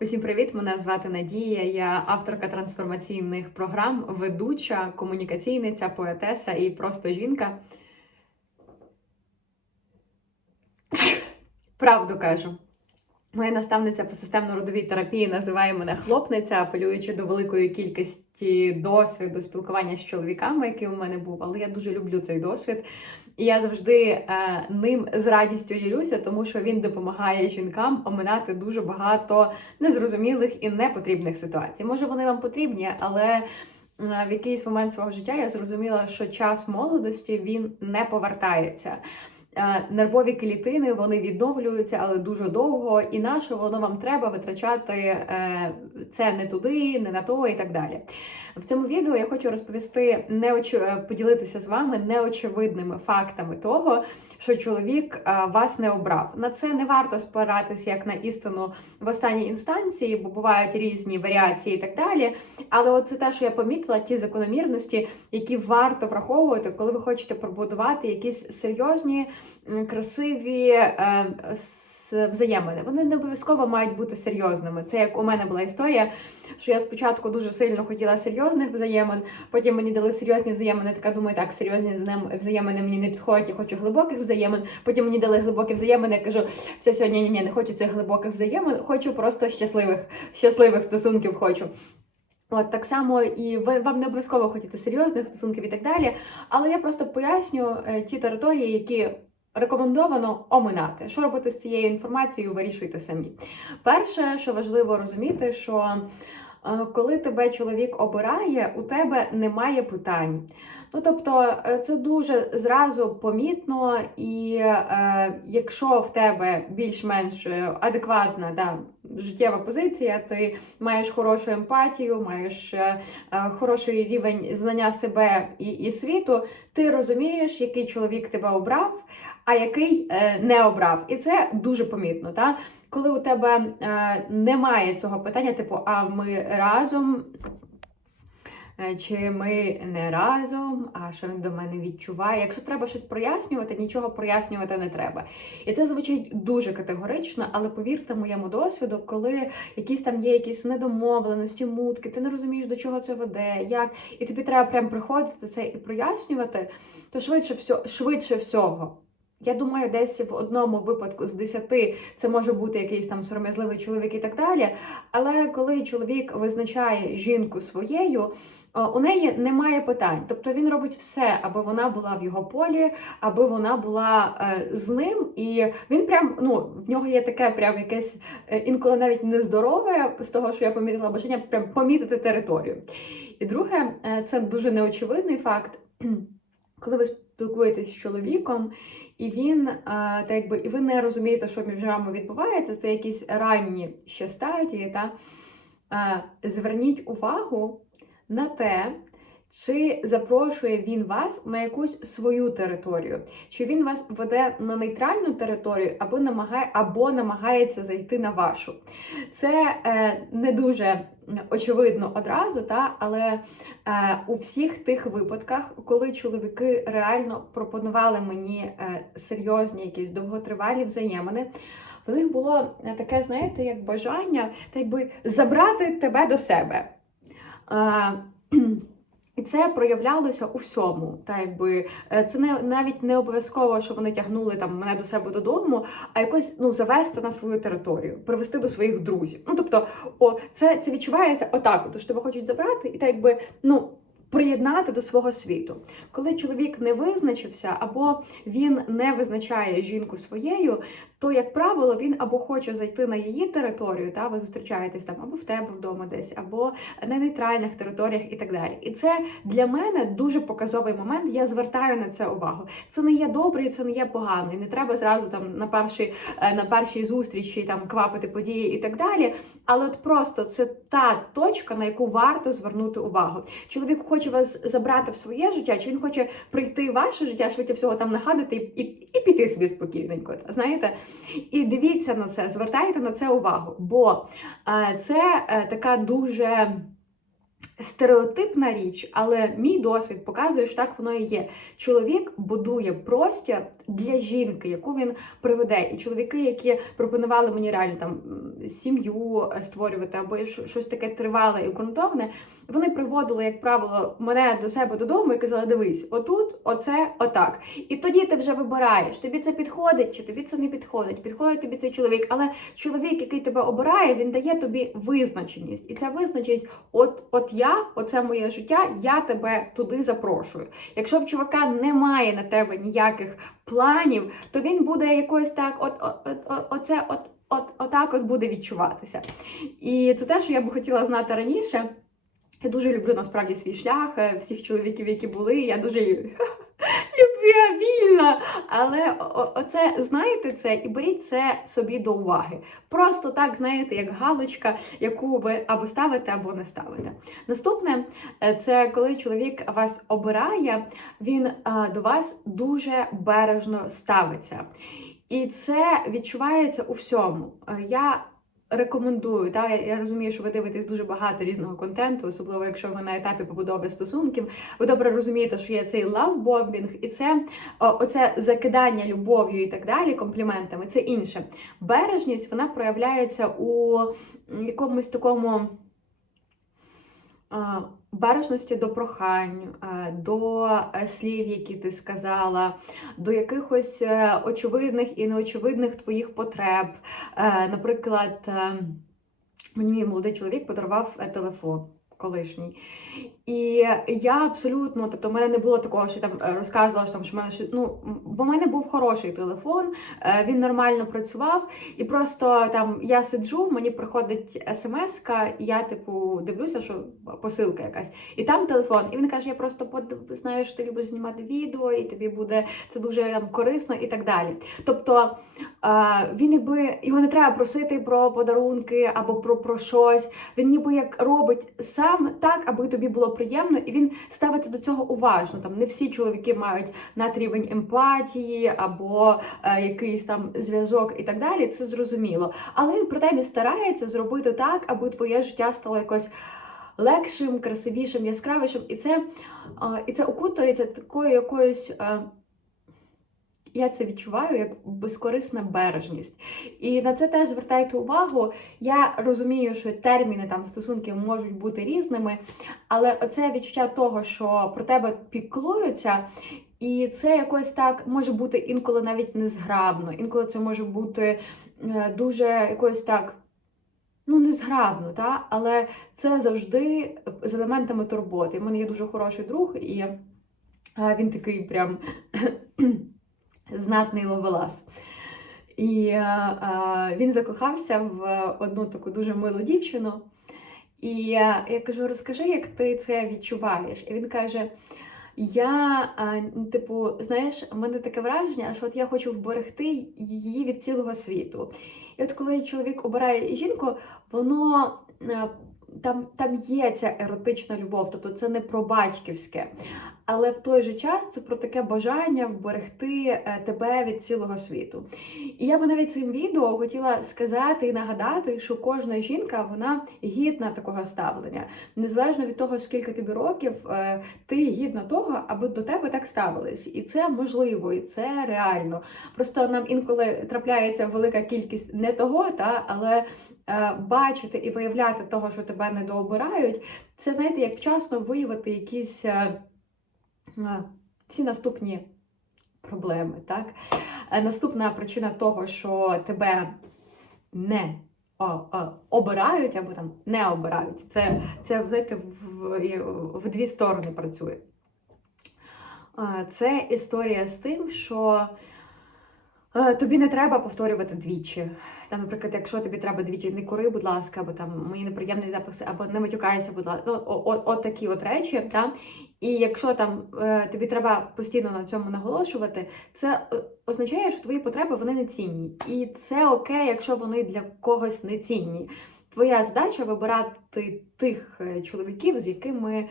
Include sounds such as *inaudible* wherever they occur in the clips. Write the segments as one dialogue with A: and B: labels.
A: Усім привіт! Мене звати Надія. Я авторка трансформаційних програм, ведуча, комунікаційниця, поетеса і просто жінка. Правду кажу. Моя наставниця по системно-родовій терапії називає мене хлопниця, апелюючи до великої кількості досвіду спілкування з чоловіками, який у мене був. Але я дуже люблю цей досвід. І я завжди е, ним з радістю ділюся, тому що він допомагає жінкам оминати дуже багато незрозумілих і непотрібних ситуацій. Може, вони вам потрібні, але е, в якийсь момент свого життя я зрозуміла, що час молодості він не повертається. Е, Нервові клітини вони відновлюються, але дуже довго. І наше воно вам треба витрачати е, це не туди, не на то і так далі. В цьому відео я хочу розповісти неоч... оч поділитися з вами неочевидними фактами того, що чоловік е, вас не обрав. На це не варто спиратися як на істину в останній інстанції, бо бувають різні варіації і так далі. Але от це те, що я помітила, ті закономірності, які варто враховувати, коли ви хочете побудувати якісь серйозні, красиві е, взаємини. Вони не обов'язково мають бути серйозними. Це як у мене була історія, що я спочатку дуже сильно хотіла серйозних взаємин, потім мені дали серйозні взаємини. Така думаю, так, серйозні взаємини мені не підходять, я хочу глибоких взаємин. Потім мені дали глибокі взаємини. Я кажу, все сьогодні ні, ні, не хочу цих глибоких взаємин, хочу просто щасливих, щасливих стосунків хочу. От так само і ви вам не обов'язково хотіти серйозних стосунків і так далі. Але я просто поясню е, ті території, які рекомендовано оминати. Що робити з цією інформацією, вирішуйте самі. Перше, що важливо розуміти, що коли тебе чоловік обирає, у тебе немає питань. Ну, тобто, е, це дуже зразу помітно, і е, якщо в тебе більш-менш е, адекватна да, життєва позиція, ти маєш хорошу емпатію, маєш е, е, хороший рівень знання себе і, і світу, ти розумієш, який чоловік тебе обрав, а який е, не обрав. І це дуже помітно. Та? Коли у тебе е, немає цього питання, типу, а ми разом. Е, Чи ми не разом, а що він до мене відчуває? Якщо треба щось прояснювати, нічого прояснювати не треба. І це звучить дуже категорично, але повірте моєму досвіду, коли якісь там є якісь недомовленості, мутки, ти не розумієш, до чого це веде, як, і тобі треба прям приходити це і прояснювати, то швидше всього, швидше всього. Я думаю, десь в одному випадку з десяти це може бути якийсь там сором'язливий чоловік і так далі. Але коли чоловік визначає жінку своєю, у неї немає питань. Тобто він робить все, аби вона була в його полі, аби вона була е, з ним. І він прям ну в нього є таке прям якесь е, інколи навіть нездорове з того, що я помітила бажання прям помітити територію. І друге, е, це дуже неочевидний факт. *clears throat* Коли ви спілкуєтесь з чоловіком, і він, е, так якби, і ви не розумієте, що між вами відбувається, це якісь ранні ще стадії, та е, зверніть увагу на те, чи запрошує він вас на якусь свою територію, чи він вас веде на нейтральну територію, або намагає, або намагається зайти на вашу. Це е, не дуже очевидно одразу, та, але е, у всіх тих випадках, коли чоловіки реально пропонували мені е, серйозні якісь довготривалі взаємини. В них було е, таке, знаєте, як бажання, так якби забрати тебе до себе. Е, і це проявлялося у всьому. Та якби е, це не навіть не обов'язково, що вони тягнули там мене до себе додому, а якось ну завести на свою територію, привести до своїх друзів. Ну тобто, о, це, це відчувається отак. Тож тебе хочуть забрати, і так якби ну. Приєднати до свого світу, коли чоловік не визначився, або він не визначає жінку своєю, то, як правило, він або хоче зайти на її територію, та ви зустрічаєтесь там або в тебе вдома десь, або на нейтральних територіях і так далі. І це для мене дуже показовий момент. Я звертаю на це увагу. Це не є добре, і це не є погано. І не треба зразу там на першій е, на першій зустрічі там квапити події і так далі. Але от просто це та точка, на яку варто звернути увагу. Чоловік хоче вас забрати в своє життя, чи він хоче прийти в ваше життя, швидше всього там нагадати і, і, і піти собі спокійненько. Знаєте? І дивіться на це, звертайте на це увагу, бо е, це е, така дуже стереотипна річ, але мій досвід показує, що так воно і є. Чоловік будує простір для жінки, яку він приведе. І чоловіки, які пропонували мені реально там сім'ю е, створювати або щось таке тривале і ґрунтовне, вони приводили, як правило, мене до себе додому і казали: дивись, отут, оце, отак. І тоді ти вже вибираєш, тобі це підходить, чи тобі це не підходить. Підходить тобі цей чоловік, але чоловік, який тебе обирає, він дає тобі визначеність. І ця визначеність, от, от я, оце моє життя, я тебе туди запрошую. Якщо в чувака немає на тебе ніяких планів, то він буде якось так, от, от, от, от оце, от, от, отак от буде відчуватися. І це те, що я би хотіла знати раніше. Я дуже люблю насправді свій шлях, е, всіх чоловіків, які були. Я дуже лю- любвеобільна. Але оце знаєте це і беріть це собі до уваги. Просто так, знаєте, як галочка, яку ви або ставите, або не ставите. Наступне е, це коли чоловік вас обирає, він е, до вас дуже бережно ставиться. І це відчувається у всьому. Е, Я рекомендую, та я, розумію, що ви дивитесь дуже багато різного контенту, особливо якщо ви на етапі побудови стосунків. Ви добре розумієте, що є цей лавбомбінг, і це оце закидання любов'ю і так далі, компліментами. Це інше. Бережність вона проявляється у якомусь такому. Бережності до прохань, е, до е, слів, які ти сказала, до якихось е, очевидних і неочевидних твоїх потреб. Наприклад, е, мені мій молодий чоловік подарував телефон колишній. І я абсолютно, тобто, в мене не було такого, що там е, розказувала, що там що в мене ну, бо в мене був хороший телефон, е, він нормально працював, і просто там я сиджу, мені приходить смс-ка, і я типу дивлюся, що посилка якась, і там телефон. І він каже: Я просто знаю, що ти любиш знімати відео, і тобі буде це дуже там, корисно і так далі. Тобто е, він ніби його не треба просити про подарунки або про, про щось. Він ніби як робить сам так, аби тобі було приємно, і він ставиться до цього уважно. Там не всі чоловіки мають надрівень емпатії або е, якийсь там зв'язок і так далі. Це зрозуміло. Але він принаймні старається зробити так, аби твоє життя стало якось. Легшим, красивішим, яскравішим, і це, е, і це окутується такою якоюсь е, я це відчуваю як безкорисна бережність. І на це теж звертайте увагу. Я розумію, що терміни там стосунків можуть бути різними, але оце відчуття того, що про тебе піклуються, і це якось так може бути інколи навіть незграбно, інколи це може бути е, дуже якось так. Ну, незграбно, та? але це завжди з елементами турботи. У мене є дуже хороший друг, і він такий прям знатний ловелас. І е, е, він закохався в одну таку дуже милу дівчину. І е, я кажу: розкажи, як ти це відчуваєш. І він каже: Я, е, типу, знаєш, в мене таке враження, що от я хочу вберегти її від цілого світу. І от коли чоловік обирає жінку, воно. Там, там є ця еротична любов, тобто це не про батьківське. Але в той же час це про таке бажання вберегти е, тебе від цілого світу. І я би навіть цим відео хотіла сказати і нагадати, що кожна жінка вона гідна такого ставлення. Незалежно від того, скільки тобі років, е, ти гідна того, аби до тебе так ставились. І це можливо, і це реально. Просто нам інколи трапляється велика кількість не того, та але е, бачити і виявляти того, що тебе недообирають, це знаєте, як вчасно виявити якісь. Е, всі наступні проблеми. Так? Е, Наступна причина того, що тебе не обирають або там не обирають, це, це знаєте, в, в дві сторони працює. Е, Це історія з тим, що тобі не треба повторювати двічі. Там, наприклад, якщо тобі треба двічі, не кури, будь ласка, або там мої неприємні записи, або не матюкайся, будь ласка. Ну, о- о- от такі от речі. Та? І якщо там е, тобі треба постійно на цьому наголошувати, це е, означає, що твої потреби вони не цінні. І це окей, якщо вони для когось не цінні. Твоя задача вибирати тих е, чоловіків, з якими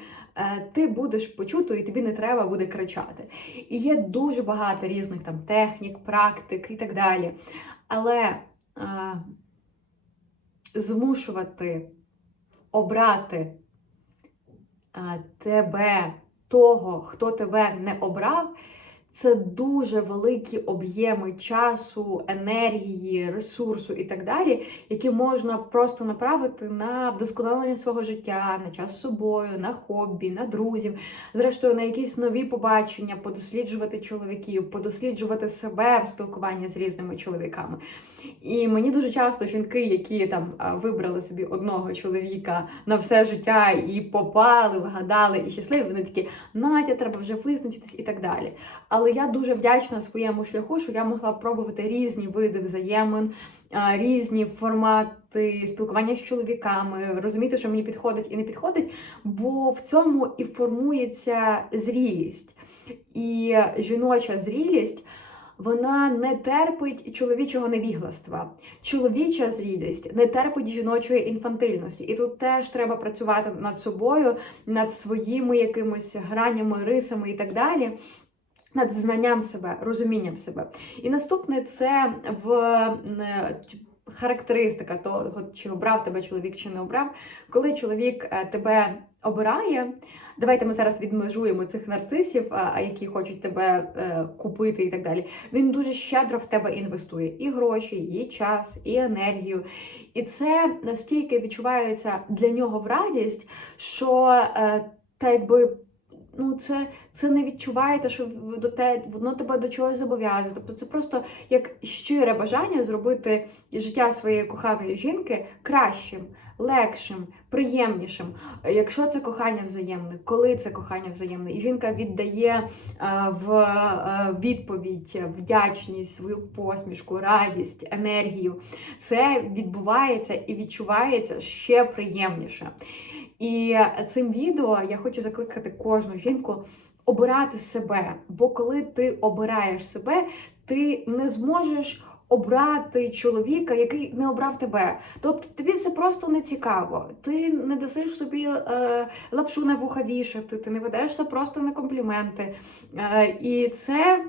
A: ти будеш почуто, і тобі не треба буде кричати. І є дуже багато різних там технік, практик і так далі. Але змушувати обрати тебе, того, хто тебе не обрав, це дуже великі об'єми часу, енергії, ресурсу і так далі, які можна просто направити на вдосконалення свого життя, на час з собою, на хобі, на друзів, зрештою, на якісь нові побачення, подосліджувати чоловіків, подосліджувати себе в спілкуванні з різними чоловіками. І мені дуже часто жінки, які там вибрали собі одного чоловіка на все життя і попали, вгадали і щасливі, вони такі, Надя, треба вже визначитись і так далі. Але я дуже вдячна своєму шляху, що я могла пробувати різні види взаємин, різні формати спілкування з чоловіками, розуміти, що мені підходить і не підходить, бо в цьому і формується зрілість. І жіноча зрілість. Вона не терпить чоловічого невігластва. Чоловіча зрілість не терпить жіночої інфантильності. І тут теж треба працювати над собою, над своїми якимось гранями, рисами і так далі. Над знанням себе, розумінням себе. І наступне це в е, характеристика того, чи обрав тебе чоловік, чи не обрав. Коли чоловік е, тебе обирає, давайте ми зараз відмежуємо цих нарцисів, які хочуть тебе е, купити і так далі. Він дуже щедро в тебе інвестує і гроші, і час, і енергію. І це настільки відчувається для нього в радість, що е, та якби. Ну, це це не відчуваєте, що до те воно тебе до чогось зобов'язує. Тобто це просто як щире бажання зробити життя своєї коханої жінки кращим, легшим, приємнішим. Якщо це кохання взаємне, коли це кохання взаємне, і жінка віддає е, в е, відповідь вдячність, свою посмішку, радість, енергію, це відбувається і відчувається ще приємніше. І цим відео я хочу закликати кожну жінку обирати себе. Бо коли ти обираєш себе, ти не зможеш обрати чоловіка, який не обрав тебе. Тобто тобі це просто не цікаво. Ти не дасиш собі е, лапшу на вуха вішати, ти не ведешся просто на компліменти. Е, і це,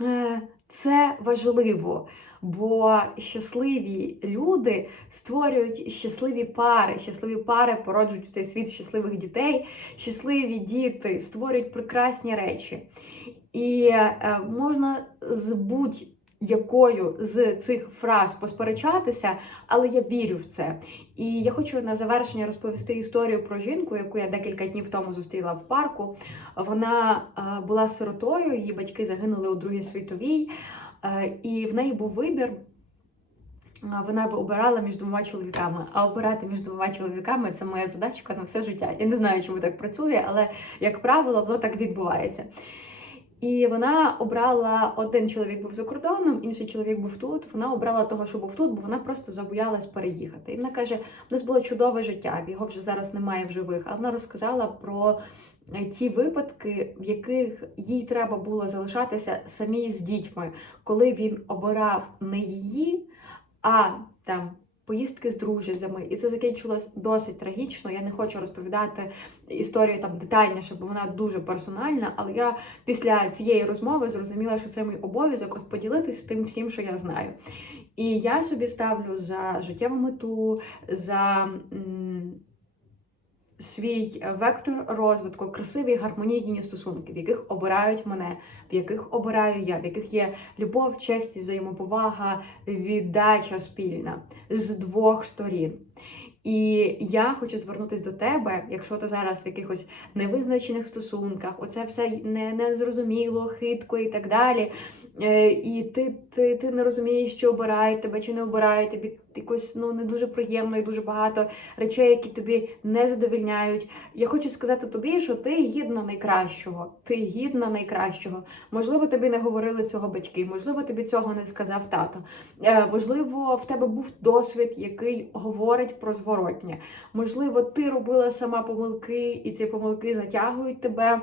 A: е, це важливо. Бо щасливі люди створюють щасливі пари, щасливі пари породжують в цей світ щасливих дітей, щасливі діти створюють прекрасні речі. І е, можна з будь-якою з цих фраз посперечатися, але я вірю в це. І я хочу на завершення розповісти історію про жінку, яку я декілька днів тому зустріла в парку. Вона е, була сиротою, її батьки загинули у Другій світовій. Е, І в неї був вибір. Вона б обирала між двома чоловіками. А обирати між двома чоловіками це моя задачка на все життя. Я не знаю, чому так працює, але, як правило, воно так відбувається. І вона обрала один чоловік був за кордоном, інший чоловік був тут. Вона обрала того, що був тут, бо вона просто забоялась переїхати. І вона каже: у нас було чудове життя, його вже зараз немає в живих. А вона розказала про е, ті випадки, в яких їй треба було залишатися самій з дітьми, коли він обирав не її, а там. Поїздки з друзями, і це закінчилось досить трагічно. Я не хочу розповідати історію там детальніше, бо вона дуже персональна. Але я після цієї розмови зрозуміла, що це мій обов'язок поділитись тим всім, що я знаю. І я собі ставлю за життєву мету, за свій вектор розвитку, красиві гармонійні стосунки, в яких обирають мене, в яких обираю я, в яких є любов, чесність, взаємоповага, віддача спільна з двох сторін. І я хочу звернутися до тебе, якщо ти зараз в якихось невизначених стосунках, оце все не, незрозуміло, хитко і так далі. Е, і ти, ти, ти не розумієш, що обирають тебе чи не обирають, тобі якось ну не дуже приємно і дуже багато речей, які тобі не задовільняють. Я хочу сказати тобі, що ти гідна найкращого. Ти гідна найкращого. Можливо, тобі не говорили цього батьки, можливо, тобі цього не сказав тато. Е, можливо, в тебе був досвід, який говорить про зворотнє. Можливо, ти робила сама помилки, і ці помилки затягують тебе.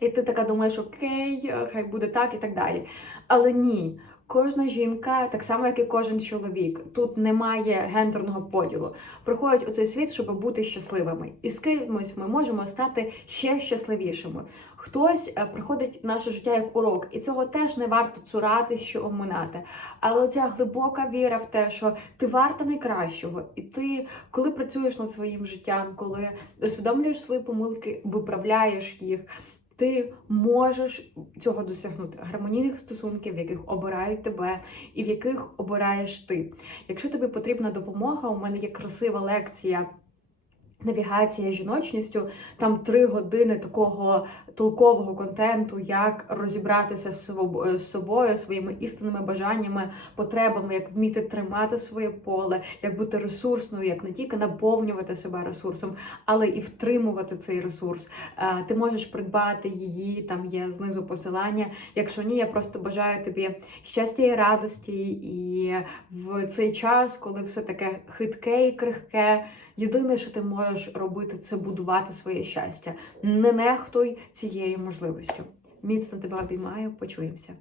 A: І ти така думаєш, окей, хай буде так і так далі. Але ні, Кожна жінка, так само як і кожен чоловік, тут немає гендерного поділу. Приходять у цей світ, щоб бути щасливими, і з кимось ми можемо стати ще щасливішими. Хтось е, приходить в наше життя як урок, і цього теж не варто цурати, що оминати. Але ця глибока віра в те, що ти варта найкращого, і ти, коли працюєш над своїм життям, коли усвідомлюєш свої помилки, виправляєш їх. Ти можеш цього досягнути гармонійних стосунків, в яких обирають тебе і в яких обираєш ти. Якщо тобі потрібна допомога, у мене є красива лекція. Навігація жіночністю, там три години такого толкового контенту, як розібратися з собою, своїми істинними бажаннями, потребами, як вміти тримати своє поле, як бути ресурсною, як не тільки наповнювати себе ресурсом, але і втримувати цей ресурс. Е, Ти можеш придбати її, там є знизу посилання. Якщо ні, я просто бажаю тобі щастя і радості, і в цей час, коли все таке хитке і крихке. Єдине, що ти можеш робити, це будувати своє щастя. Не нехтуй цією можливістю. Міцно тебе обіймаю, почуємося.